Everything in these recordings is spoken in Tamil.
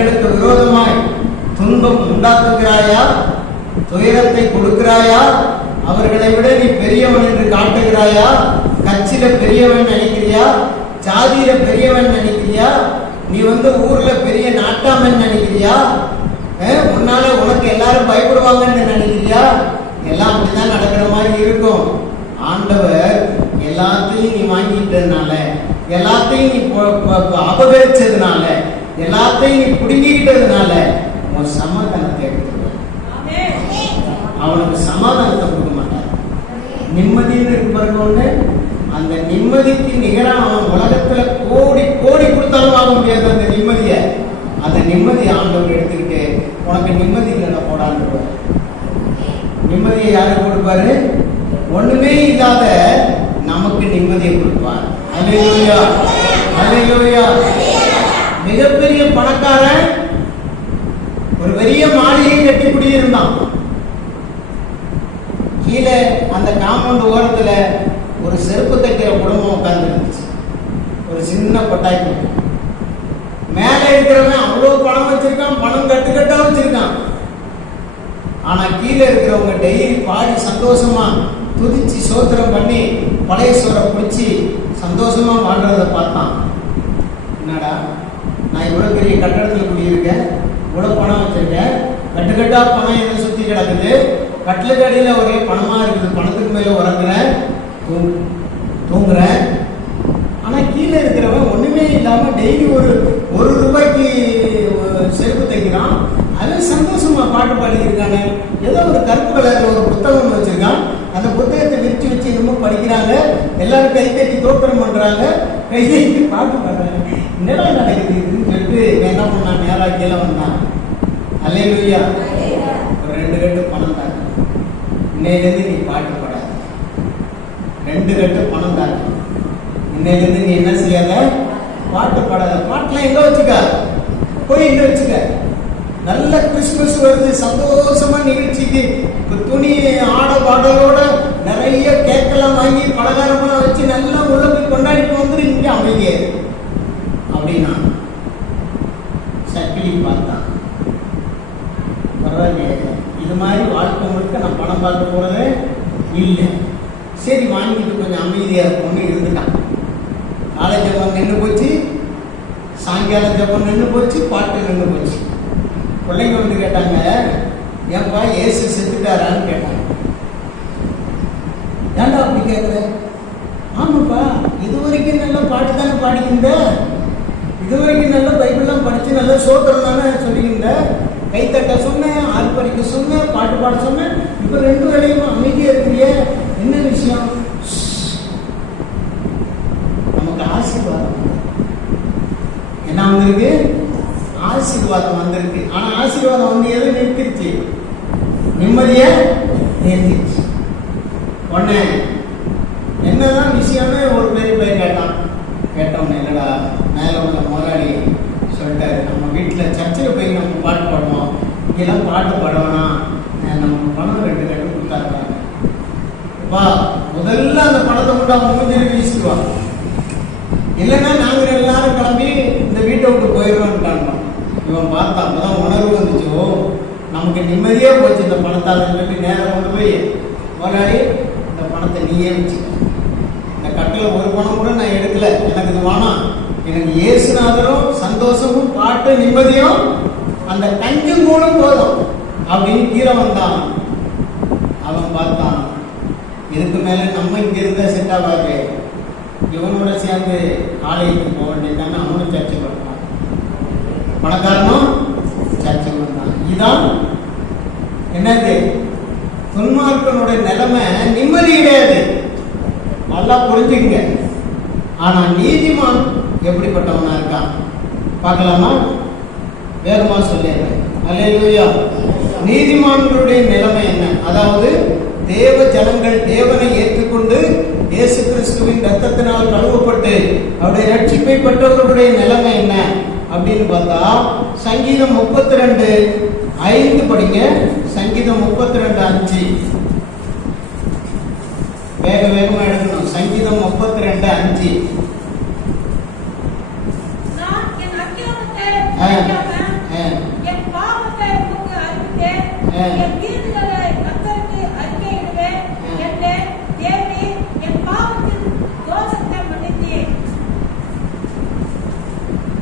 என் விரோதமாய் துன்பம் உண்டாக்குகிறாயா? துயரத்தை கொடுக்கிறாயா? அவர்களை விட நீ பெரியவன் என்று காட்டுகிறாயா? கட்சியில பெரியவன் நினைக்கிறியா? ஜாதியில பெரியவன் நினைக்கிறியா? நீ வந்து ஊர்ல பெரிய நாட்டாமன் நினைக்கிறியா? உன்னால உனக்கு எல்லாரும் பயப்படுவாங்கன்னு நினைக்கிறியா? எல்லாம் அப்படிதான் நடக்கிற மாதிரி இருக்கும். ஆண்டவர் எல்லாத்தையும் நீ வாங்கிட்டதுனால எல்லாத்தையும் நீ அபகரிச்சதுனால எல்லாத்தையும் நீ பிடுங்கிக்கிட்டதுனால உன் சமாதானத்தை அவனுக்கு சமாதானத்தை கொடுக்க மாட்டார் நிம்மதின்னு இருக்கு பாருங்க அந்த நிம்மதிக்கு நிகரா அவன் உலகத்துல கோடி கோடி கொடுத்தாலும் வாங்க முடியாது அந்த நிம்மதியை. அந்த நிம்மதி ஆண்டவர் எடுத்துக்கிட்டு உனக்கு நிம்மதி இல்லைன்னா போடான்னு நிம்மதியை யாரு கொடுப்பாரு? ஒண்ணுமே இல்லாத நமக்கு நிம்மதியை கொடுப்பார். அலையோயா அலையோயா மிகப்பெரிய பணக்காரன் ஒரு பெரிய மாளிகை கட்டி குடியிருந்தான். கீழே அந்த காம்பவுண்ட் ஓரத்துல ஒரு செருப்பு தைக்கிற குடும்பம் உட்கார்ந்து இருந்துச்சு ஒரு சின்ன கொட்டாய் குடும்பம். இருக்கிறவன் அவ்வளவு பணம் வச்சிருக்கான் பணம் கட்டு கட்டா வச்சிருக்கான். ஆனா கீழே இருக்கிறவங்க டெய்லி பாடி சந்தோஷமா துதிச்சு சோத்திரம் பண்ணி பழைய சோரை பிடிச்சி சந்தோஷமா வாழ்றத பார்த்தான். என்னடா? நான் இவ்வளோ பெரிய கட்டடத்தில் குடியிருக்கேன் இவ்வளோ பணம் வச்சிருக்கேன். கட்டுக்கட்டாக பணம் என்ன சுற்றி கிடக்குது? கட்டிலுக்கு அடியில் ஒரே பணமாக இருக்குது. பணத்துக்கு மேலே உறங்குறேன். தூங்கு தூங்குறேன். ஆனால் கீழே இருக்கிறவன் ஒன்றுமே இல்லாமல் டெய்லி ஒரு ஒரு ரூபாய்க்கு செருப்பு தைக்கிறான். அவன் சந்தோஷமாக பாட்டு பாடியிருக்கானே ஏதோ ஒரு கருப்பு கலரில் ஒரு புத்தகம் வச்சுருக்கான். அந்த புத்தகத்தை விரித்து வச்சு இன்னமும் படிக்கிறாங்க. எல்லாரும் கை தட்டி தோற்றம் பண்ணுறாங்க கை தட்டி பாட்டு பாடுறாங்க. என்னடா நடக்குது விட்டு என்ன பண்ணான் நேராக கீழே வந்தான். அல்லேலூயா. ஒரு ரெண்டு கட்டு பணம் தாங்க இன்னையிலேருந்து நீ பாட்டு படாது. ரெண்டு கட்டு பணம் தாங்க இன்னையிலேருந்து நீ என்ன செய்யாத? பாட்டு பாடாத. பாட்டுலாம் எங்க வச்சுக்க? போய் எங்க வச்சுக்க? நல்ல கிறிஸ்மஸ் வருது. சந்தோஷமா நிகழ்ச்சிக்கு. இப்ப துணி ஆட பாடலோட நிறைய கேக்கெல்லாம் வாங்கி பலகாரமெல்லாம் வச்சு நல்லா உள்ள போய் கொண்டாடிட்டு வந்துரு இங்க அமைதியே அப்படின்னா சக்கிலி பார்த்தான் பாருங்க. இது மாதிரி வாழ்க்கை முழுக்க நான் பணம் பார்க்க போறதே இல்லை. சரி வாங்கிட்டு கொஞ்சம் அமைதியா இருக்கும்னு இருந்துட்டான். காலை ஜபம் நின்று போச்சு சாயங்கால ஜபம் நின்று போச்சு பாட்டு நின்று போச்சு. பிள்ளைங்க வந்து கேட்டாங்க ஏன்பா ஏசு செத்துட்டாரான்னு கேட்டாங்க. ஏன்டா அப்படி கேட்குற ஆமாப்பா இது வரைக்கும் நல்ல பாட்டு தானே பாடிக்கின்ற. இது வரைக்கும் நல்ல பைபிள்லாம் படிச்சு நல்லா சோத்திரம் தானே சொல்லிக்கின்ற. கைத்தட்ட சொன்னேன் ஆள் படிக்க சொன்னேன் பாட்டு பாட சொன்னேன் இப்போ ரெண்டு வேலையும் அமைதியா இருக்கிறியே? என்ன விஷயம்? நமக்கு ஆசீர்வாதம் என்ன வந்திருக்கு? ஆசீர்வாதம் வந்திருக்கு. ஆனா ஆசீர்வாதம் வந்து எதை நிறுத்திருச்சு நிம்மதிய நிறுத்திருச்சு உடனே என்னதான் விஷயமே ஒரு பெரிய பையன் கேட்டான். கேட்டவனே என்னடா மேலே உள்ள முதலாளி சொல்லிட்டாரு. நம்ம வீட்டில் சர்ச்சில் போய் நம்ம பாட்டு பாடுவோம். இங்கெல்லாம் பாட்டு பாடவேனா? நம்ம பணம் ரெண்டு கட்டு கொடுத்தாருக்காங்க வா முதல்ல அந்த பணத்தை கொண்டு அவங்க மூஞ்சில வீசிடுவான் இல்லைன்னா நாங்கள் எல்லாரும் கிளம்பி இந்த வீட்டை விட்டு போயிடுவோம்ட்டாங்க இவன் பார்த்தா அப்பதான் உணர்வு வந்துச்சு? நமக்கு நிம்மதியே போச்சு இந்த பணத்தால் சொல்லி நேரம் கொண்டு போய் முதலாளி இந்த பணத்தை நீயே வச்சுக்க. இந்த கட்டில் ஒரு பணம் கூட நான் எடுக்கல. எனக்கு இது வேணாம். எனக்கு இயேசுநாதரும் சந்தோஷமும் பாட்டு நிம்மதியும் அந்த கஞ்சம் கூட போதும் அப்படின்னு கீழே வந்தான். அவன் பார்த்தான் இதுக்கு மேல நம்ம இங்க இருந்தால் செட் ஆகாது. இவனோட சேர்ந்து ஆலயத்துக்கு போக வேண்டியதான அவனும் சர்ச்சை பண்ணான் பணக்காரனும் சர்ச்சை வந்தான் இதான் என்னது? துன்மார்க்கனோட நிலைமை நிம்மதி கிடையாது நல்லா புரிஞ்சுங்க. ஆனா நீதிமான் எப்படிப்பட்டவனா இருக்கான்? பார்க்கலாமா? வேகமா சொல்லிடுறேன் அல்லேலூயா. நீதிமான்களுடைய நிலைமை என்ன? அதாவது தேவ ஜனங்கள் தேவனை ஏற்றுக்கொண்டு இயேசு கிறிஸ்துவின் ரத்தத்தினால் கழுவப்பட்டு அவருடைய ரட்சிப்பை பெற்றவர்களுடைய நிலைமை என்ன? அப்படின்னு பார்த்தா சங்கீதம் முப்பத்தி ரெண்டு ஐந்து படிங்க. சங்கீதம் முப்பத்தி ரெண்டு அஞ்சு. வேக வேகமா எடுக்கணும் சங்கீதம் முப்பத்தி ரெண்டு அஞ்சு நான் என் அக்கிரமத்தை ஆ. மறைக்காமல், ஆ. என் பாவத்தை உமக்கு அறிவித்தேன். ஆ. என் மீறுதலை கர்த்தருக்கு அறிக்கையிடுவேன் ஆ. என்றேன். தேவனே, என் பாவத்தின் தோஷத்தை மன்னித்தீர்.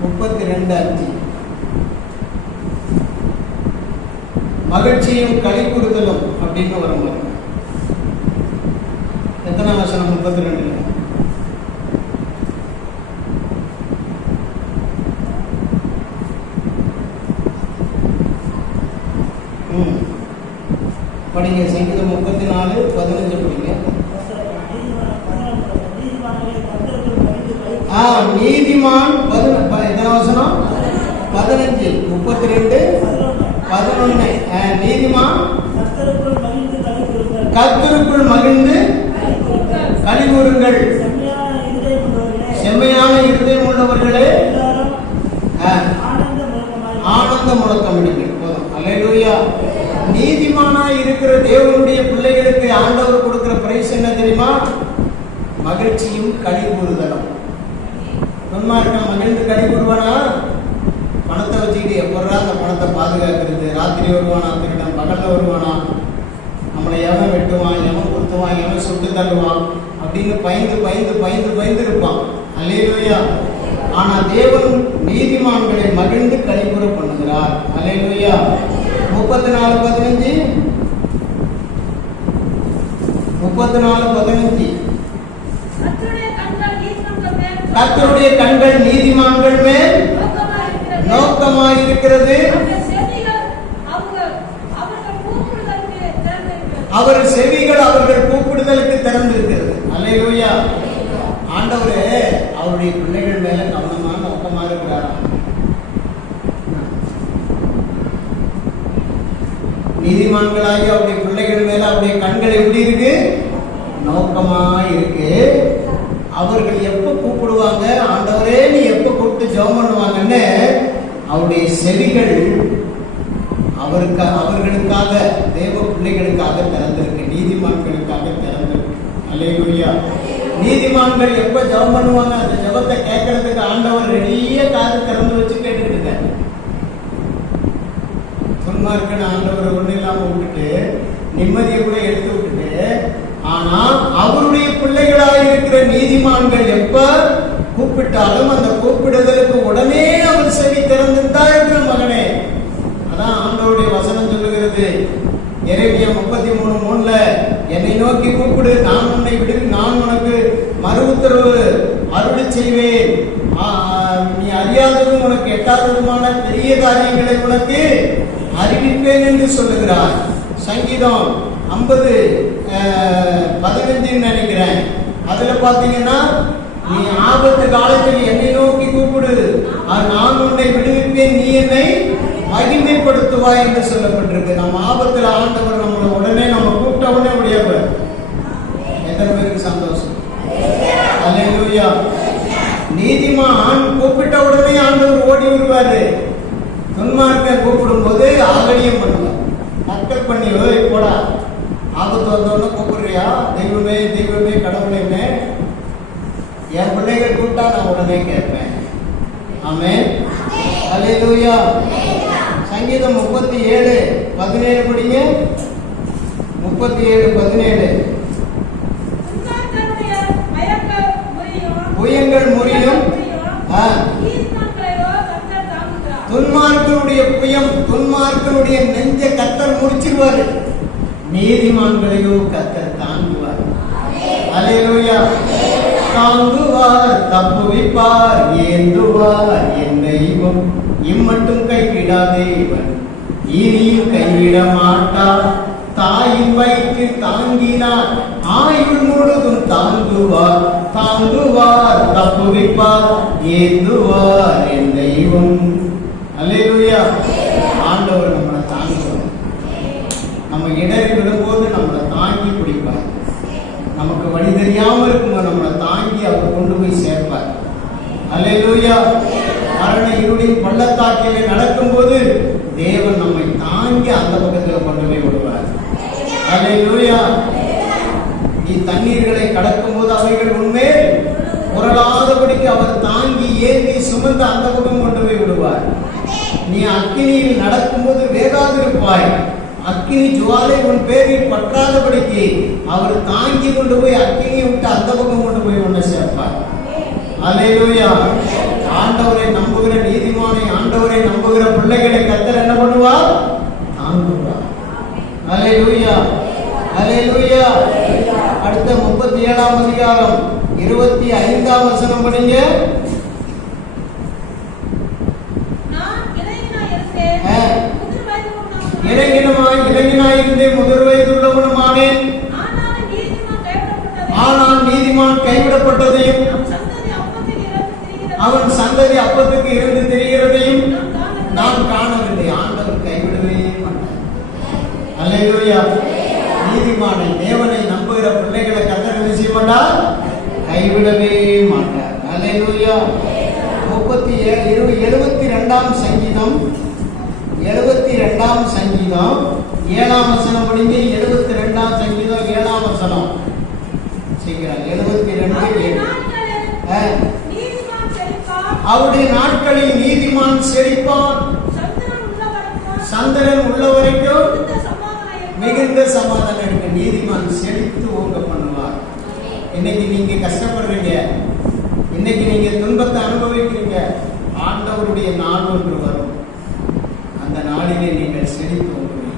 முப்பத்தி ரெண்டு அஞ்சு. மகிழ்ச்சியும் களி கூடுதலும் அப்படின்னு வரும். எத்தனை வசனம் முப்பத்தி ரெண்டுல படிங்க சங்கீதம் முப்பத்தி நாலு பதினஞ்சு படிங்க. ஆ நீதிமான் பதின ப- எத்தனை வசனம்? பதினஞ்சு முப்பத்தி ரெண்டு பதினொன்னு நீதிமான்? கத்தருக்குள் மகிழ்ந்து கழிவுறுங்கள் செம்மையான இருதயம் உள்ளவர்களே. ஆனந்த முழக்கம் இடுங்கள் போதும். அல்லையா நீதிமானா இருக்கிற தேவனுடைய பிள்ளைகளுக்கு ஆண்டவர் கொடுக்கிற பிரைஸ் என்ன தெரியுமா? மகிழ்ச்சியும் கழிவுறுதலும் கூறுதலும் துன்மார்க்கன் மகிழ்ந்து கழிவுறுவானா பணத்தை வச்சுக்கிட்டு எப்படா அந்த பணத்தை பாதுகாக்கிறது? ராத்திரி வருவானா? திருடன் பகல்ல வருவானா? நம்மளை எவன் வெட்டுவான்? எவன் குத்துவான்? எவன் சுட்டு தள்ளுவான்? அப்படின்னு பயந்து பயந்து பயந்து பயந்து இருப்பான். அல்லேலூயா. ஆனா தேவன் நீதிமான்களை மகிழ்ந்து கழிப்புற பண்ணுகிறார். அல்லேலூயா. முப்பத்தி நாலு பதினஞ்சு. முப்பத்தி நாலு பதினஞ்சு கர்த்தருடைய கண்கள் நீதிமான்கள் மேல் நோக்கமாயிருக்கிறது. அவர் செவிகள் அவர்கள் கூப்பிடுதலுக்கு திறந்திருக்கிறது. அல்லேலூயா. ஆண்டவரே அவருடைய பிள்ளைகள் மேல கவனமா நோக்கமா இருக்கிறாராம். நீதிமான்களாகி அவருடைய பிள்ளைகள் மேல அவருடைய கண்கள் எப்படி இருக்கு? நோக்கமா இருக்கு. அவர்கள் எப்ப கூப்பிடுவாங்க? ஆண்டவரே நீ எப்ப கூப்பிட்டு ஜெபம் பண்ணுவாங்கன்னு அவருடைய செவிகள் அவருக்கு அவர்களுக்காக தேவ பிள்ளைகளுக்காக திறந்திருக்கு. நீதிமான்களுக்காக திறந்திருக்கு. அல்லேலூயா. நீதிமான்கள் எப்ப ஜெபம் பண்ணுவாங்க? அந்த ஜெபத்தை கேட்கறதுக்கு ஆண்டவர் நிறைய காது திறந்து வச்சு கேட்டுக்கிட்டு இருக்காரு. சும்மா இருக்குன்னு ஆண்டவர் ஒன்றும் இல்லாமல் விட்டுட்டு நிம்மதியை கூட எடுத்து விட்டுட்டு ஆனா அவருடைய பிள்ளைகளாக இருக்கிற நீதிமான்கள் எப்ப கூப்பிட்டாலும் அந்த கூப்பிடுதலுக்கு உடனே அவர் செவி திறந்துட்டா இருக்கிற மகனே. அதான் ஆண்டவருடைய வசனம் சொல்லுகிறது. இறைவிய முப்பத்தி மூணு மூணுல என்னை நோக்கி கூப்பிடு நான் உன்னை விடு நான் உனக்கு மறு உத்தரவு அருளி செய்வேன். நீ அறியாததும் உனக்கு எட்டாததுமான பெரிய காரியங்களை உனக்கு அறிவிப்பேன் என்று சொல்லுகிறார். சங்கீதம் ஐம்பது பதினஞ்சுன்னு நினைக்கிறேன். அதுல பாத்தீங்கன்னா நீ ஆபத்து காலத்தில் என்னை நோக்கி கூப்பிடு. நான் உன்னை விடுவிப்பேன். நீ என்னை மகிமைப்படுத்துவாய் என்று சொல்லப்பட்டிருக்கு. நம்ம ஆபத்தில் ஆண்டவர் நம்மளை உடனே நம்ம கூப்பிட்ட உடனே முடியாது எத்தனை பேருக்கு சந்தோஷம்? அல்லேலூயா நீதிமான் கூப்பிட்ட உடனே ஆண்டவர் ஓடி வருவாரு. துன்மார்க்க கூப்பிடும் போது ஆகடியம் பண்ணுவார் நக்கல் பண்ணி "ஓய், போடா. ஆபத்து வந்தோடனே கூப்பிடுறியா? தெய்வமே தெய்வமே கடவுளையுமே என் பிள்ளைகள் கூப்பிட்டா நான் உடனே கேட்பேன். ஆமென். அல்லேலூயா சங்கீதம் முப்பத்தி ஏழு பதினேழு படிங்க முப்பத்தி ஏழு பதினேழு. புயங்கள் முறியும். ஆ. துன்மார்க்கனுடைய புயம் துன்மார்க்கனுடைய நெஞ்ச கத்தர் முடிச்சிருவாரு நீதிமான்களையோ கத்தர் தாங்குவார். அலையிலூயா. தாங்குவார் தப்புவிப்பார் ஏந்துவார் என் தெய்வம். இம்மட்டும் கைவிடாதே இவன். இனியும் கைவிட மாட்டார் தாயின் வயிற்றில் தாங்கினார் ஆயுள் முழுதும் தாங்குவார். தாங்குவார் தப்புவிப்பார் ஏந்துவார் என் தெய்வம். அல்லேலூயா. ஆண்டவர் நம்மளை தாங்குவார். நம்ம இடறி விடும்போது நம்மளை தாங்கி பிடிப்பார். நமக்கு வழி தெரியாம இருக்கும்போது நம்மளை தாங்கி அவர் கொண்டு போய் சேர்ப்பார். அல்லேலூயா. மரண இருளின் பள்ளத்தாக்கிலே நடக்கும்போது தேவன் நம்மை தாங்கி அந்த பக்கத்தில் கொண்டு போய் விடுவார். அல்லேலூயா. நீ தண்ணீர்களை இடரலாதபடிக்கு அவர் தாங்கி ஏந்தி சுமந்து அந்த பக்கம் கொண்டு போய் விடுவார். நீ அக்கினியில் நடக்கும்போது வேகாதிருப்பாய். அக்கினி ஜுவாலை உன் பேரில் பற்றாதபடிக்கு அவர் தாங்கி கொண்டு போய் அக்கினியை விட்டு அந்த பக்கம் கொண்டு போய் உன்னை சேர்ப்பார். அலையோயா ஆண்டவரை நம்புகிற நீதிமானை ஆண்டவரை நம்புகிற பிள்ளைகளை கத்தர் என்ன பண்ணுவார்? தாங்குவார். அலையோயா அலையோயா அடுத்த முப்பத்தி ஏழாம் அதிகாரம் இருபத்தி ஐந்தாம் வசனம் படிங்க. அல்லேலூயா நீதிமானை தேவனை நம்புகிற பிள்ளைகளை கத்தர் என்ன செய்ய மாட்டார் கைவிடவே மாட்டார். அல்லேலூயா முப்பத்தி ஏழு இரு- எழுபத்தி ரெண்டாம் சங்கீதம். எழுபத்தி ரெண்டாம் சங்கீதம். ஏழாம் வசனம் படிங்க. எழுபத்தி ரெண்டாம் சங்கீதம் ஏழாம் வசனம். சீக்கிரம் எழுபத்தி ரெண்டு அவருடைய நாட்களில். நீதிமான் செழிப்பான். சந்திரன் உள்ள வரைக்கும் மிகுந்த சமாதானம் எடுக்க நீதிமான் செழித்து ஓங்க பண்ணுவார். இன்னைக்கு நீங்க கஷ்டப்படுறீங்க. இன்னைக்கு நீங்க துன்பத்தை அனுபவிக்கிறீங்க. ஆண்டவருடைய நாள் ஒன்று வரும். அந்த நாளிலே நீங்கள் செழித்து ஓங்குவீங்க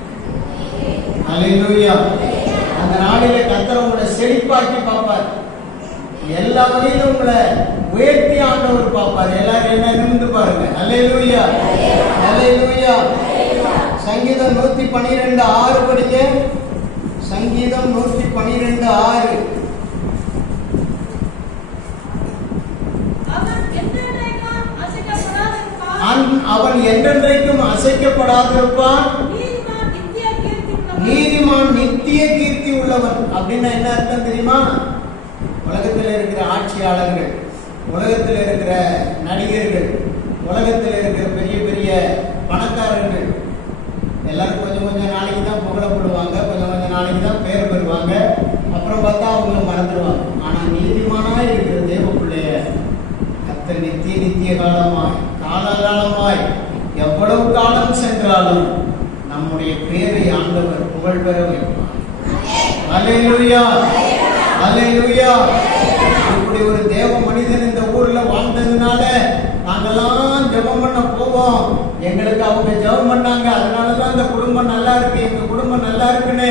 அந்த நாளிலே கத்தர் உங்களை செழிப்பாக்கி பார்ப்பார். எல்லா வகையிலும் உங்களை உயர்த்தி ஆண்டவர் பார்ப்பார். எல்லாரும் என்ன நிமிந்து பாருங்க. அல்லேலூயா அல்லேலூயா சங்கீதம் நூத்தி பனிரெண்டு ஆறு படிங்க. சங்கீதம் நூத்தி பனிரெண்டு ஆறு. அவன் என்றென்றைக்கும் அசைக்கப்படாதிருப்பான். நீதிமான் நித்திய கீர்த்தி உள்ளவன் அப்படின்னா என்ன அர்த்தம் தெரியுமா? உலகத்தில் இருக்கிற ஆட்சியாளர்கள் உலகத்தில் இருக்கிற நடிகர்கள் உலகத்தில் இருக்கிற பெரிய பெரிய பணக்காரர்கள் எல்லாரும் கொஞ்சம் கொஞ்சம் நாளைக்கு தான் புகழப்படுவாங்க கொஞ்சம் கொஞ்சம் நாளைக்கு தான் பேர் பெறுவாங்க. அப்புறம் பார்த்தா அவங்கள மறந்துடுவாங்க ஆனால் நீதிமானாய் இருக்கிற தேவ பிள்ளைய கத்த நித்திய நித்திய காலமாய் காலகாலமாய் எவ்வளவு காலம் சென்றாலும் நம்முடைய பேரை ஆண்டவர் புகழ் பெற வைப்பார். அல்லேலூயா. அல்லேலூயா. இப்படி ஒரு தேவ மனிதன் இந்த ஊர்ல வாழ்ந்ததுனால நாங்கெல்லாம் ஜெபம் பண்ண போவோம். எங்களுக்கு அவங்க ஜெபம் பண்ணாங்க. அதனால தான் இந்த குடும்பம் நல்லா இருக்கு. எங்க குடும்பம் நல்லா இருக்குன்னு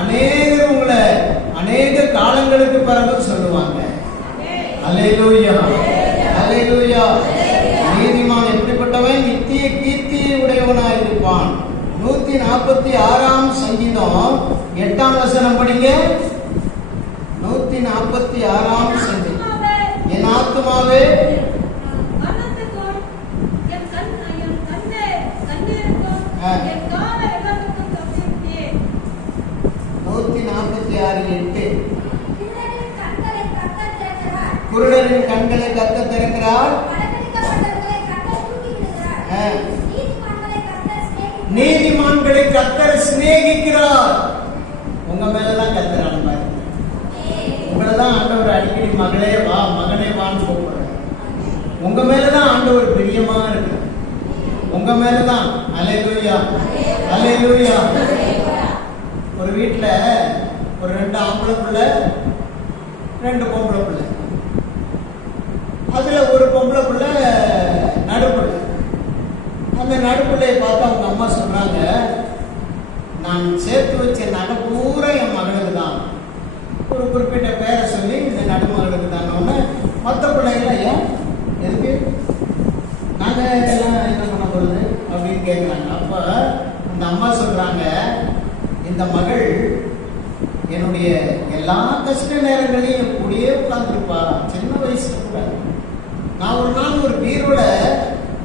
அநேகர் உங்களை அநேக காலங்களுக்கு பிறகு சொல்லுவாங்க. அலையலூயா அலையலூயா நீதிமான் எப்படிப்பட்டவன்? நித்திய கீர்த்தியை உடையவனாக இருப்பான். நூத்தி நாற்பத்தி ஆறாம் சங்கீதம் எட்டாம் வசனம் படிங்க. நூத்தி நாற்பத்தி ஆறாம் சங்கீதம். ஆத்துமாவே நூத்தி நாற்பத்தி ஆறு எட்டு. கண்களை குருடரின் கண்களை கத்த திறக்கிறார். நீதிமான்களை கத்தர் சிநேகிக்கிறார். உங்க மேலதான் கத்தர் அன்பாரு உங்களை தான் ஆண்டவர் அடிக்கடி மகளே வா மகள் வான்னு கூப்பிடுறாரு உங்க மேலதான் ஆண்டவர் பிரியமா இருக்கு. உங்க மேலதான் அலையூயா அலையூயா ஒரு வீட்டுல ஒரு ரெண்டு ஆம்பளை பிள்ளை ரெண்டு பொம்பளை பிள்ளை. அதுல ஒரு பொம்பளை பிள்ளை நடுப்புள்ள. அந்த நடுப்புள்ளையை பார்த்து அவங்க அம்மா சொல்றாங்க நான் சேர்த்து வச்ச நகை பூரா என் மகளுக்கு தான் ஒரு குறிப்பிட்ட பேரை சொல்லி இந்த நடுமகளுக்கு தானோன்னு மற்ற பிள்ளைங்கள ஏன் எதுக்கு? நாங்கள் எல்லாம் என்ன பண்ண போகிறது அப்படின்னு கேட்குறாங்க அப்போ அந்த அம்மா சொல்கிறாங்க இந்த மகள் என்னுடைய எல்லா கஷ்ட நேரங்களையும் என் கூடயே உட்காந்துருப்பா சின்ன வயசுல கூட. நான் ஒரு நாள் ஒரு பீரோல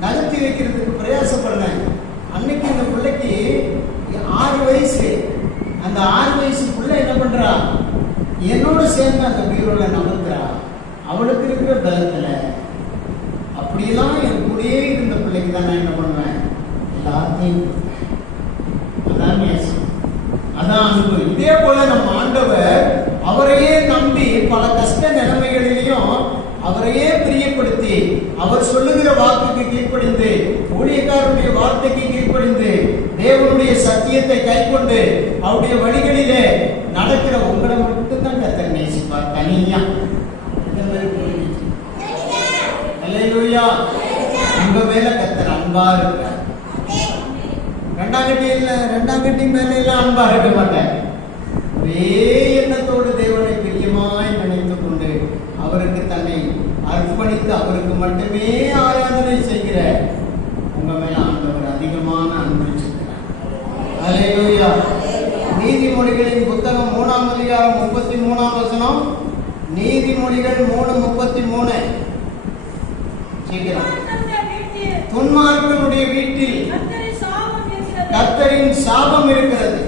நகர்த்தி வைக்கிறதுக்கு பிரயாசப்படுறேன் அன்னைக்கு அந்த பிள்ளைக்கு ஆறு வயசு. அந்த ஆறு வயசுக்குள்ள என்ன பண்றா? என்னோட சேர்ந்து அந்த பீரோல நகர்த்துறா அவளுக்கு இருக்கிற பலத்துல அப்படியெல்லாம் என் கூடயே இருந்த பிள்ளைக்கு தான் நான் என்ன பண்ணுவேன்? எல்லாத்தையும் கொடுப்பேன். அதான் அதான் இதே போல நம்ம ஆண்டவர் அவரையே நம்பி பல கஷ்ட நிலைமைகளிலையும் அவரையே பிரியப்படுத்தி அவர் சொல்லுகிற வாக்குக்கு கீழ்ப்படிந்து ஊழியக்காரருடைய வார்த்தைக்கு கீழ்ப்படிந்து தேவனுடைய சத்தியத்தை கைக்கொண்டு அவருடைய வழிகளிலே நடக்கிற உங்களை மட்டும்தான் கத்தர் நேசிப்பார். தனியா எத்தனை பேருக்கு புரிஞ்சுச்சு? அல்லேலூயா உங்க மேல கத்தர் அன்பா இருக்கிறார். ரெண்டாம் கட்டி இல்ல ரெண்டாம் கட்டி மேல எல்லாம் அன்பா இருக்க மாட்டார் ஒரே எண்ணத்தோடு தேவனை பிரியமாய் நினைத்து கொண்டு அவருக்கு தன்னை அர்ப்பணித்து அவருக்கு மட்டுமே ஆராதனை செய்கிற உங்க மேல ஆண்டவர் அதிகமான அன்பு வச்சிருக்கிறார். நீதிமொழிகளின் புத்தகம் மூணாம் அதிகாரம் முப்பத்தி மூணாம் வசனம். நீதிமொழிகள் மூணு முப்பத்தி மூணு. துன்மார்களுடைய வீட்டில். கர்த்தரின் சாபம் இருக்கிறது.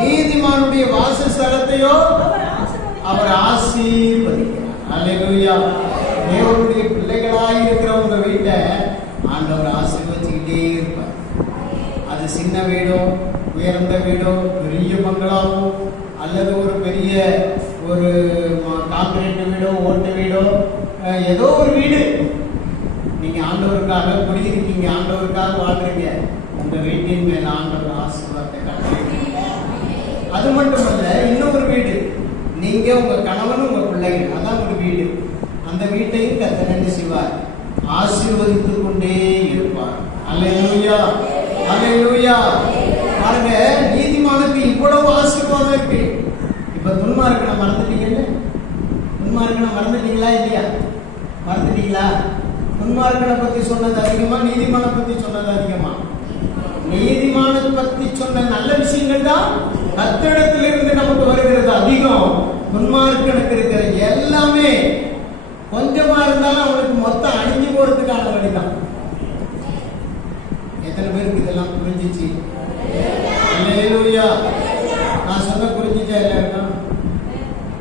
நீதிமானுடைய வாசஸ்தலத்தையோ. அவர் ஆசீர்வதிக்கிறார். அல்லேலூயா தேவனுடைய பிள்ளைகளாய் இருக்கிற உங்க வீட்டை ஆண்டவர் ஆசீர்வதிச்சுக்கிட்டே இருப்பார். அது சின்ன வீடோ உயர்ந்த வீடோ பெரிய பங்களாவோ அல்லது ஒரு பெரிய ஒரு கான்கிரீட் வீடோ ஓட்டு வீடோ ஏதோ ஒரு வீடு. நீங்க ஆண்டவருக்காக குடியிருக்கீங்க ஆண்டவருக்காக வாழ்றீங்க. உங்க வீட்டின் மேல ஆண்டவர் ஆசீர்வாதத்தை கட்டளையிடுகிறார். அது மட்டுமல்ல இன்னொரு வீடு. நீங்க உங்க கணவன் உங்க பிள்ளைகள் அதான் ஒரு வீடு. அந்த வீட்டையும் கத்தர் என்ன செய்வார்? ஆசீர்வதித்துக் கொண்டே இருப்பார். அல்லையா அல்லையா பாருங்க நீதிமானுக்கு இவ்வளவு ஆசீர்வாதம் இருக்கு இப்ப துன்மார்க்கனை மறந்துட்டீங்கல்ல? துன்மார்க்கனை மறந்துட்டீங்களா இல்லையா? மறந்துட்டீங்களா துன்மார்க்கனை பத்தி சொன்னது அதிகமா நீதிமான பத்தி சொன்னது அதிகமா? நீதிமான பத்தி சொன்ன நல்ல விஷயங்கள் தான் கத்திடத்திலிருந்து நமக்கு வருகிறது அதிகம். துன்மார்க்கனுக்கு இருக்கிற எல்லாமே கொஞ்சமா இருந்தாலும் அவனுக்கு மொத்தம் அழிஞ்சு போறதுக்கான வழிதான். எத்தனை பேருக்கு இதெல்லாம் புரிஞ்சிச்சு? நான் சொன்ன புரிஞ்சிச்சா இல்லை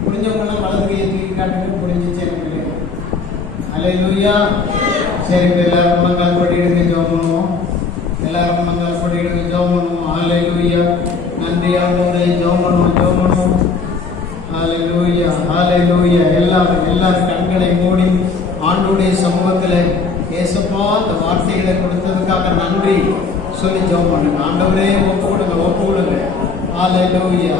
புரிஞ்சவங்கன்னா வலது கையை தூக்கி காட்டுங்க புரிஞ்சிச்சே எனக்கு அல்லேலூயா சரி இப்ப எல்லாரும் மங்கால் போட்டிடுங்க ஜோம் பண்ணுவோம். எல்லாரும் மங்கால் போட்டிடுங்க ஜோம் பண்ணுவோம். அல்லேலூயா நன்றி ஆண்டவரை ஜோம் பண்ணுவோம் ஜோம் பண்ணுவோம். ஹalleluya ஹalleluya எல்லாரும் எல்லாரும் கண்களை மூடி ஆண்டுடைய சமூகத்தில் ஏசப்பா அந்த வார்த்தைகளை கொடுத்ததுக்காக நன்றி சொல்லி ஜோம் பண்ணுங்க. ஆண்டவரே ஒப்பு கொடுங்க ஒப்பு கொடுங்க. ஹாலை லூயா